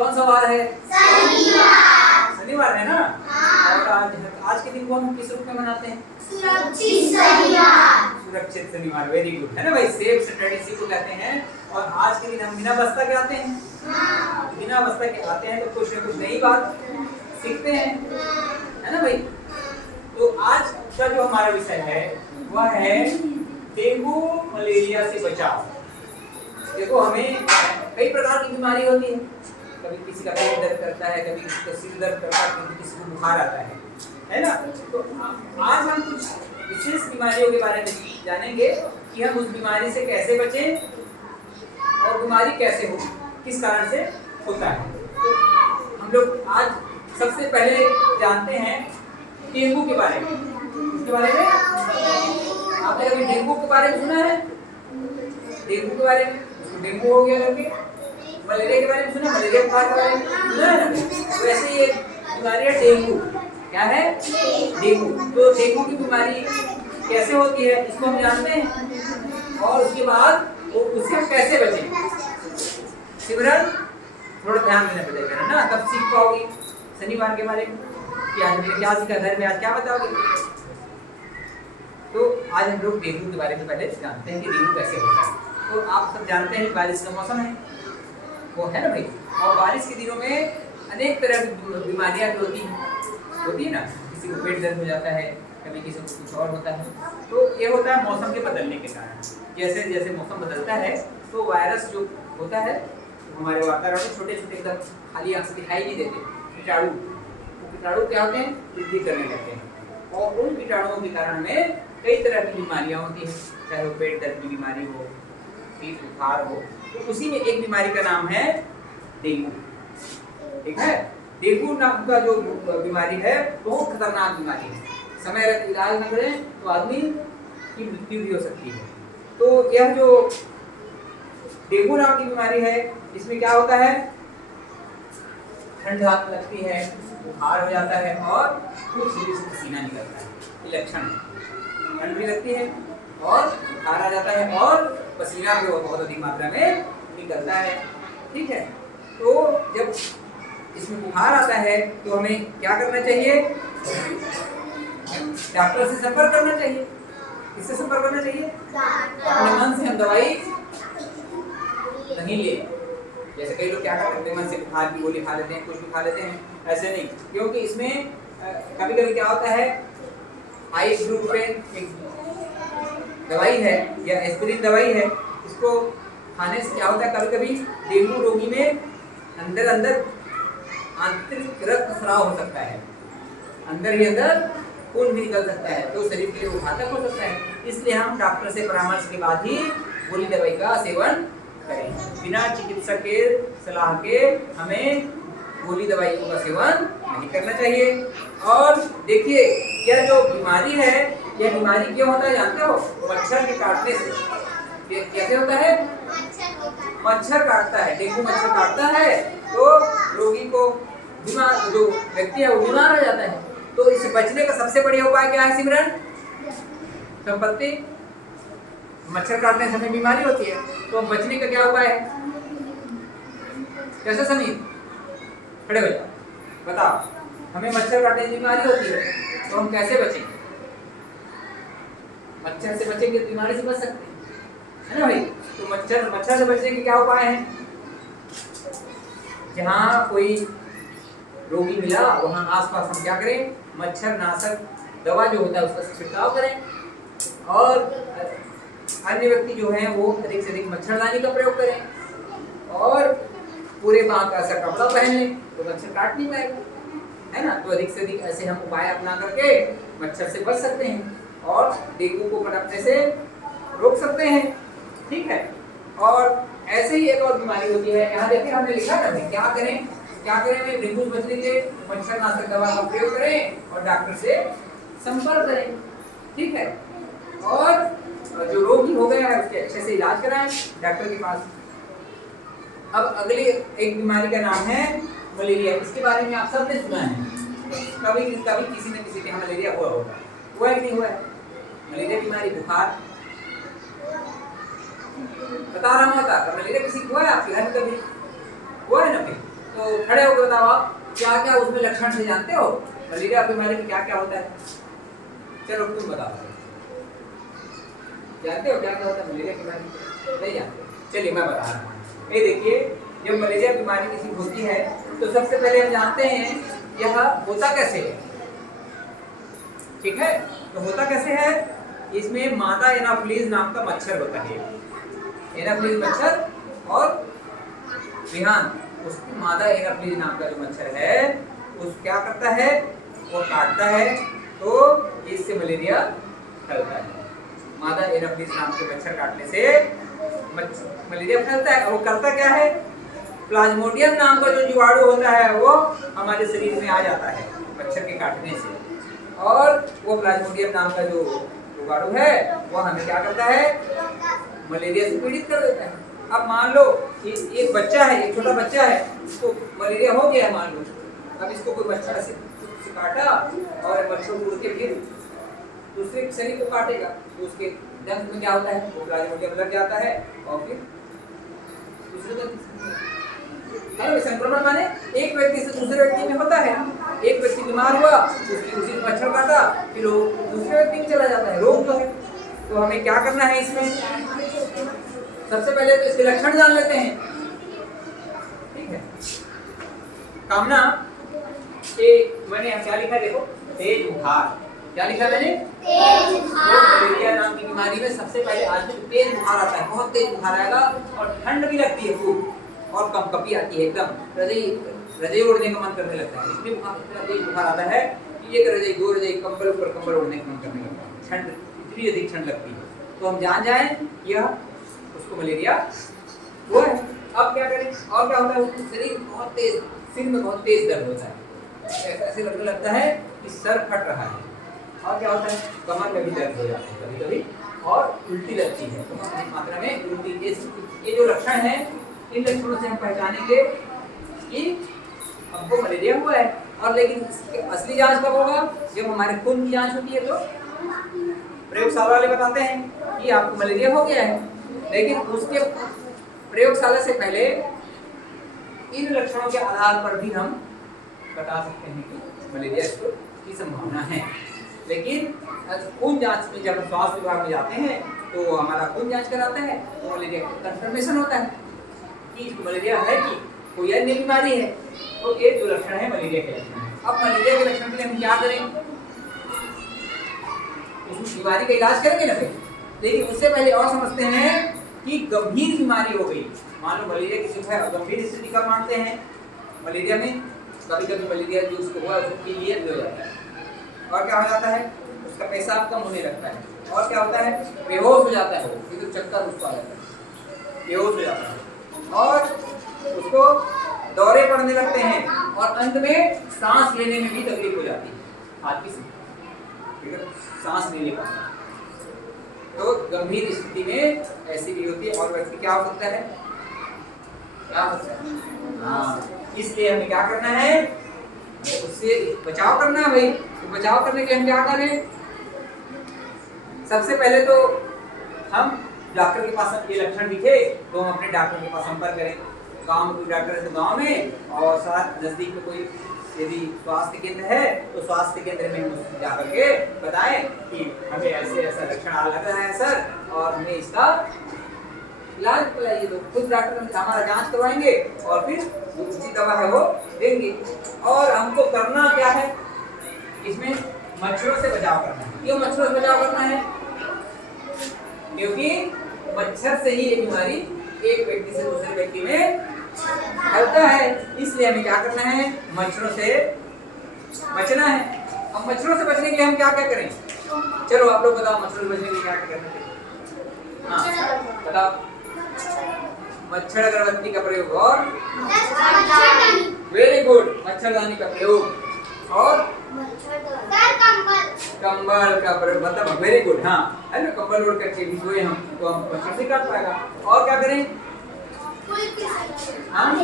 कौन सा वार है? शनिवार। शनिवार है ना। हाँ। और आज के दिन को हम किस रूप में मनाते हैं? सुरक्षित शनिवार। सुरक्षित शनिवार, वेरी गुड है ना भाई, सेफ सैटरडे इसी को कहते हैं। और आज के दिन हम बिना बस्ता के आते हैं। हाँ। बिना बस्ता के आते हैं तो कुछ न कुछ नई बात सीखते हैं, है ना भाई। तो आज का जो हमारा विषय है वह है डेंगू मलेरिया से बचाव। देखो, हमें कई प्रकार की बीमारी होती है। कभी किसी का पेट दर्द करता है, कभी किसी का सिर दर्द करता है, कभी किसी को बुखार आता है ना। तो आज हम कुछ विशेष बीमारियों के बारे में जानेंगे कि हम उस बीमारी से कैसे बचें और बीमारी कैसे हो, किस कारण से होता है। तो हम लोग आज सबसे पहले जानते हैं डेंगू के बारे में। इसके बारे में आपने कभी डेंगू के बारे में सुना है? डेंगू के बारे में, डेंगू हो गया करके। मलेरिया के बारे में सुना? मलेरिया बुखार के बारे में सुना है ना। वैसे ये बीमारी है डेंगू। क्या है? डेंगू। तो डेंगू की बीमारी कैसे होती है इसको हम जानते हैं, और उसके बाद वो उससे हम कैसे बचें। सिमरन, थोड़ा ध्यान देना पड़ेगा ना, तब सीख पाओगी शनिवार के बारे में। क्या सीखा घर में, आज क्या बताओगे? तो आज हम लोग डेंगू के बारे में पहले जानते हैं कि डेंगू कैसे होता है। तो आप सब जानते हैं बारिश का मौसम है, वो है ना भाई। और बारिश के दिनों में अनेक तरह की बीमारियां होती है ना। किसी को पेट दर्द हो जाता है, कभी किसी को कुछ और होता है। तो ये होता है मौसम के बदलने के कारण। जैसे जैसे मौसम बदलता है तो वायरस जो होता है हमारे वातावरण में छोटे छोटे एकदम खाली आंख से दिखाई नहीं देते कीटाणु, कीटाणु क्या होते हैं? वृद्धि करने लगते हैं। और उन कीटाणुओं के कारण हमें कई तरह की बीमारियां होती हैं, चाहे वो पेट दर्द की बीमारी हो, पेट बुखार हो। तो उसी में एक बीमारी का नाम है डेंगू। ठीक है, डेंगू नाम का जो बीमारी है बहुत खतरनाक बीमारी है। समय रहते इलाज न करें तो आदमी की मृत्यु भी हो सकती है। तो यह जो डेंगू नाम की बीमारी है, इसमें क्या होता है? ठंड लगती है, बुखार हो जाता है और खूब शरीर से पसीना निकलता है। ये लक्षण है। ठंड भी लगती है और बुखार आ जाता है और पसीना भी बहुत अधिक मात्रा में निकलता है। ठीक है, तो जब इसमें बुखार आता है तो हमें क्या करना चाहिए? डॉक्टर से संपर्क करना चाहिए। किससे संपर्क करना चाहिए? अपने मन से हम दवाई नहीं ले। जैसे कई लोग क्या करते हैं, मन से बुखार की गोली खा लेते हैं, कुछ भी खा लेते हैं। ऐसे नहीं, क्योंकि इसमें कभी कभी क्या होता है, आइबुप्रोफेन एक दवाई है या एस्पिरिन दवाई है, इसको खाने से क्या होता है, कभी कभी डेंगू रोगी में अंदर अंदर आंतरिक रक्त स्राव हो सकता है, अंदर ही अंदर खून भी निकल सकता है, तो शरीर के लिए वो घातक हो सकता है। इसलिए हम डॉक्टर से परामर्श के बाद ही गोली दवाई का सेवन करें। बिना चिकित्सक के सलाह के हमें गोली दवाइयों का सेवन नहीं करना चाहिए। और देखिए, यह जो बीमारी है, यह बीमारी क्यों होता है जानते हो? मच्छर के काटने से। कैसे होता है? मच्छर काटता है, डेंगू मच्छर काटता है तो रोगी को बीमार, जो व्यक्ति है वो बीमार हो जाता है। तो इससे बचने का सबसे बढ़िया उपाय क्या है सिमरन? संपत्ति। मच्छर काटने से हमें बीमारी होती है, तो बचने का क्या उपाय है? कैसे समीर? खड़े हो जाओ, बताओ। हमें मच्छर काटने की बीमारी होती है तो हम कैसे बचें? मच्छर से बचेंगे तो बीमारी से बच सकते हैं, है ना भाई। तो मच्छर से बचने के क्या उपाय हैं? जहाँ कोई रोगी मिला वहाँ आसपास हम क्या करें? मच्छर नाशक दवा जो होता है उसका छिड़काव करें। और अन्य व्यक्ति जो हैं वो अधिक से अधिक मच्छरदानी का प्रयोग करें और पूरे बांह का ऐसा कपड़ा पहन लें तो मच्छर काट नहीं पाएगा, है ना। तो अधिक से अधिक ऐसे हम उपाय अपना करके मच्छर से बच सकते हैं और डेंगू को पनपने से रोक सकते हैं। ठीक है, और ऐसे ही एक और बीमारी होती है, यहाँ देखिए हमने लिखा ना, क्या करें में डेंगू से बचने के लिए मच्छर नाशक दवा का प्रयोग करें और डॉक्टर से संपर्क करें। ठीक है, और जो रोगी हो गया है उसके अच्छे से इलाज कराएं डॉक्टर के पास। अब अगली एक बीमारी का नाम है मलेरिया। इसके बारे में आप सबने सुना है, कभी किसी न किसी के यहाँ मलेरिया हुआ होगा। हुआ है कि नहीं हुआ है? मलेरिया बीमारी, बुखार बता रहा हूँ, मलेरिया किसी को हुआ है आपके घर में? कभी हुआ है ना भाई? तो तो खड़े होकर बताओ आप क्या क्या उसमें लक्षण से जानते हो? मलेरिया बीमारी में क्या क्या होता है? चलो तुम बताओ, जानते हो क्या क्या होता है मलेरिया बीमारी में? नहीं जानते? चलिए मैं बता रहा हूँ। ये देखिए, जब मलेरिया बीमारी किसी को होती है तो सबसे पहले हम जानते हैं यह होता कैसे है। ठीक है, तो होता कैसे है? इसमें मादा एनाफिलीज नाम का मच्छर होता है। एनाफिलीज मच्छर और विहान, उस मादा एनाफिलीज नाम का जो मच्छर है उस क्या करता है, वो काटता है तो इससे मलेरिया फैलता है। मादा एनाफिलीज नाम के मच्छर काटने से मलेरिया फैलता है। और वो करता क्या है, प्लाज्मोडियम नाम का जो जीवाणु होता है वो हमारे शरीर में आ जाता है मच्छर के काटने से, और वो प्लाज्मोडियम नाम का जो जीवाणु है वो हमें क्या करता है, मलेरिया से पीड़ित कर देता है। अब मान लो एक बच्चा है, एक छोटा बच्चा है, तो मलेरिया हो गया है मान लो। अब इसको कोई मच्छर से काटा और मच्छर उड़ के फिर दूसरे शरीर को काटेगा तो उसके डंक में क्या होता है, वो प्लाज्मोडियम लग जाता है और फिर दूसरे संक्रमण माने एक व्यक्ति से दूसरे व्यक्ति में होता है। एक व्यक्ति बीमार हुआ, उसी मच्छर काटा, फिर दूसरे व्यक्ति में चला जाता है रोग जो है। तो हमें क्या करना है इसमें, सबसे पहले तो इसके लक्षण जान लेते हैं। ठीक है, कामना मैंने क्या लिखा है देखो, तेज बुखार। क्या लिखा मैंने? तेज बुखार। मलेरिया नाम की बीमारी में सबसे पहले आदमी को तेज बुखार आता है, बहुत तेज बुखार आएगा और ठंड भी लगती है खूब और कंपकपी आती है, एकदम रजाई ओढ़ने का मन करने लगता है। इसलिए इतना तेज बुखार आता है कि एक रजाई दो रजाई कंबल ऊपर कंबल ओढ़ने का मन करने लगता है, ठंड इतनी अधिक ठंड लगती है। तो हम जान जाएं यह उसको मलेरिया हुआ है। अब क्या करें, और क्या होता है, उसको शरीर बहुत तेज, सिर में बहुत तेज दर्द होता है, ऐसे लगता है कि सर फट रहा है। और क्या होता है, कमर में भी दर्द हो जाता है कभी कभी, और उल्टी लगती है, तो मात्रा में उल्टी। ये जो लक्षण है, इन लक्षणों से हम पहचानेंगे कि हमको मलेरिया हुआ है। और लेकिन असली जांच कब होगा, जब हमारे खून की जांच होती है तो प्रयोगशाला वाले बताते हैं कि आपको मलेरिया हो गया है। लेकिन उसके प्रयोगशाला से पहले इन लक्षणों के आधार पर भी हम बता सकते हैं कि मलेरिया की संभावना है। लेकिन खून जांच में जब स्वास्थ्य विभाग में जाते हैं तो हमारा खून जांच कराते हैं तो मलेरिया का कंफर्मेशन होता है कि मलेरिया है कि कोई अन्य बीमारी है। तो ये जो लक्षण है मलेरिया के लक्षण है। अब मलेरिया के लक्षण के लिए हम क्या करें, उस बीमारी का इलाज करेंगे ना, लेकिन उससे पहले और समझते हैं कि गंभीर बीमारी हो गई। मान लो मलेरिया किसी को है, गंभीर स्थिति कब मानते हैं, मलेरिया में कभी कभी मलेरिया जो उसको हुआ उसके लिए हो जाता है, और क्या हो जाता है, उसका पेशाब कम होने लगता है, और क्या होता है, बेहोश हो जाता है, वो फिर चक्कर उसको आ जाता है, बेहोश हो जाता है, और उसको दौरे पड़ने लगते हैं, और अंत में सांस लेने में भी तकलीफ हो जाती है आदमी से, सांस नहीं ले पाता। तो गंभीर स्थिति में ऐसी भी होती है। और व्यक्ति क्या हो सकता है, क्या हो सकता है, हाँ, इसलिए हमें क्या करना है, उससे बचाव करना है भाई। तो बचाव करने के हम क्या करें, सबसे पहले तो हम डॉक्टर के पास ये लक्षण दिखे तो हम अपने डॉक्टर के पास संपर्क करें। गांव में कोई डॉक्टर है तो गांव में, और साथ नजदीक में कोई यदि स्वास्थ्य केंद्र है तो स्वास्थ्य केंद्र में हम जा करके बताएं कि हमें ऐसे ऐसा लक्षण आ लग रहा है सर, और हमें इसका इलाज कराइए। तो खुद डॉक्टर हमारा जांच करवाएंगे और फिर जो उचित दवा है वो देंगे। और हमको करना क्या है, इसमें मच्छरों से बचाव करना है। क्यों मच्छरों से बचाव करना है, क्योंकि मच्छर से ही ये बीमारी एक व्यक्ति से दूसरे व्यक्ति में फैलता है। इसलिए हमें क्या करना है, मच्छरों से बचना है। अब मच्छरों से बचने के लिए हम क्या क्या करें, चलो आप लोग बताओ, मच्छरों से बचने के लिए क्या क्या करना चाहिए। हाँ बताओ, मच्छर अगरबत्ती का प्रयोग, और वेरी गुड, मच्छरदानी का प्रयोग, और कंबल का प्रयोग, मतलब वेरी गुड, हाँ है ना, कंबल ओढ़ करके भी सोए हम तो हम मच्छर से काट पाएगा। और क्या करें, हाँ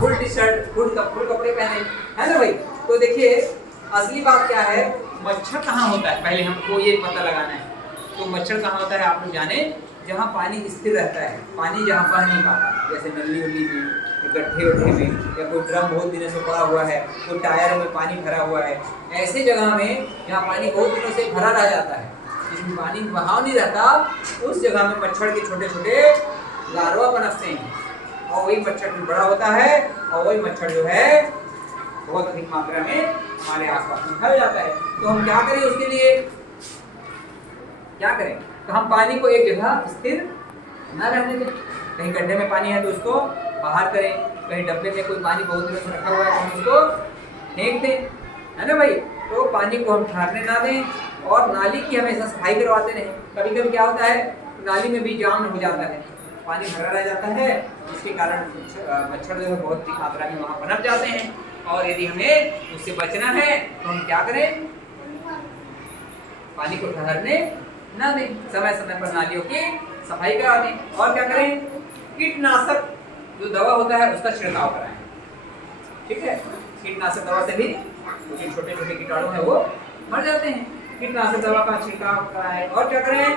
फुल टी शर्ट, फुल कपड़े पहने, है ना भाई। तो देखिए असली बात क्या है, मच्छर कहाँ होता है, पहले हमको ये पता लगाना है। तो मच्छर कहाँ होता है आप लोग जाने, जहाँ पानी स्थिर रहता है, पानी जहाँ बह नहीं पाता, जैसे नली उली में, गड्ढे में, या कोई ड्रम बहुत दिनों से पड़ा हुआ है, कोई टायर में पानी भरा हुआ है, ऐसे जगह में जहाँ पानी बहुत दिनों से भरा रह जाता है, जिसमें पानी बहाव नहीं रहता, उस जगह में मच्छर के छोटे छोटे लार्वा पनपते हैं, और वही मच्छर फिर बड़ा होता है, और वही मच्छर जो है बहुत अधिक मात्रा में हमारे आसपास में फैल जाता है। तो हम क्या करें उसके लिए, क्या करें? तो हम पानी को एक जगह स्थिर न रहने दें। कहीं गड्ढे में पानी है तो उसको बाहर करें, कहीं डब्बे में कोई पानी बहुत दिनों से रखा हुआ है तो हम उसको फेंक दें, है ना भाई। तो पानी को हम ठहरने ना दें, और नाली की हमेशा सफाई करवाते रहें। कभी कभी क्या होता है, नाली में भी जाम हो जाता है, पानी भरा रह जाता है, जिसके कारण मच्छर जो है बहुत अधिक मात्रा में वहाँ पनप जाते हैं, और यदि हमें उससे बचना है तो हम क्या करें, पानी को ठहरने ना दें, समय समय पर नालियों की सफाई करा दें। और क्या करें, कीटनाशक जो दवा होता है उसका छिड़काव कराएं, ठीक है। कीटनाशक दवा से भी जो छोटे छोटे कीटाणु हैं वो मर जाते हैं। कीटनाशक दवा का छिड़काव कराएं। और क्या करें,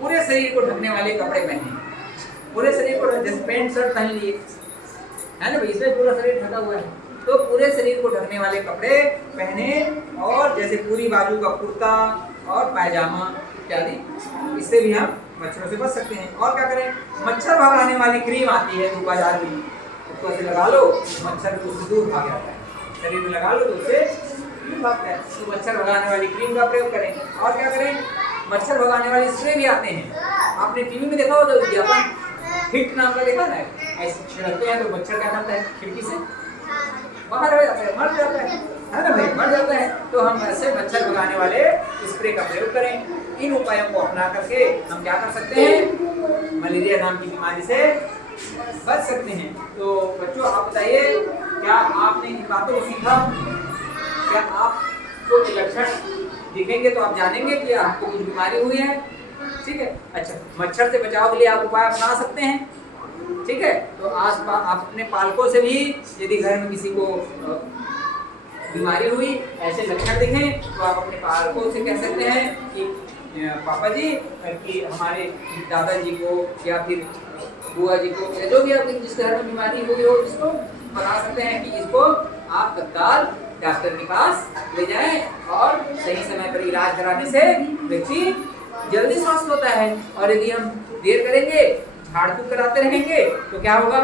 पूरे शरीर को ढकने वाले कपड़े पहनें, पूरे शरीर को, जैसे पैंट शर्ट पहन लिए, है ना भाई, इसमें पूरा शरीर ढका हुआ है, तो पूरे शरीर को ढकने वाले कपड़े पहने, और जैसे पूरी बाजू का कुर्ता और पायजामा इत्यादि, इससे भी हम मच्छरों से बच सकते हैं। और क्या करें, मच्छर भगाने वाली क्रीम आती है बाजार में, उसको ऐसे लगा लो, मच्छर उससे दूर भाग जाता है, शरीर में लगा लो तो उससे दूर भागता है। तो मच्छर भगाने वाली क्रीम का प्रयोग करें। और क्या करें, मच्छर भगाने वाले स्प्रे भी आते हैं, आपने टीवी में देखा होगा विज्ञापन, हिट नाम का देखा ना, ऐसे छिड़कते हैं तो मच्छर क्या करता है, खिड़की से बाहर हो जाता है, मर जाता है ना भाई, मर जाता है। तो हम ऐसे मच्छर भगाने वाले स्प्रे का प्रयोग करें। इन उपायों को अपना करके हम क्या कर सकते हैं, मलेरिया नाम की बीमारी से बच सकते हैं। तो बच्चों आप बताइए, क्या आपने इन बातों को सीखा? क्या आपको लक्षण दिखेंगे तो आप जानेंगे कि आपको कुछ बीमारी हुई है, ठीक है। अच्छा, मच्छर से बचाव के लिए आप उपाय अपना सकते हैं, ठीक है। तो आसपास आप अपने पालकों से भी, यदि घर में किसी को बीमारी हुई, ऐसे लक्षण दिखें, तो आप अपने पालकों से कह सकते हैं कि पापा जी, कि हमारे दादाजी को या फिर बुआ जी को, या जो भी आपके जिस घर में बीमारी हुई हो, इसको बता सकते हैं कि इसको आप तत्काल डॉक्टर के पास ले जाएं, और सही समय पर इलाज कराने से व्यक्ति जल्दी स्वस्थ होता है। और यदि हम देर करेंगे, झाड़ फूक कराते रहेंगे, तो क्या होगा,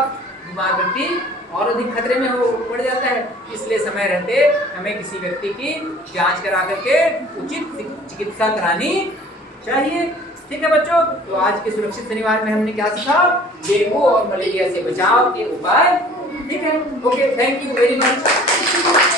बीमार व्यक्ति और अधिक खतरे में पड़ जाता है। इसलिए समय रहते हमें किसी व्यक्ति की जांच करा करके उचित चिकित्सा करानी चाहिए, ठीक है बच्चों। तो आज के सुरक्षित शनिवार में हमने क्या सीखा, डेंगू और मलेरिया से बचाव के उपाय, ठीक है। Okay, thank you very much.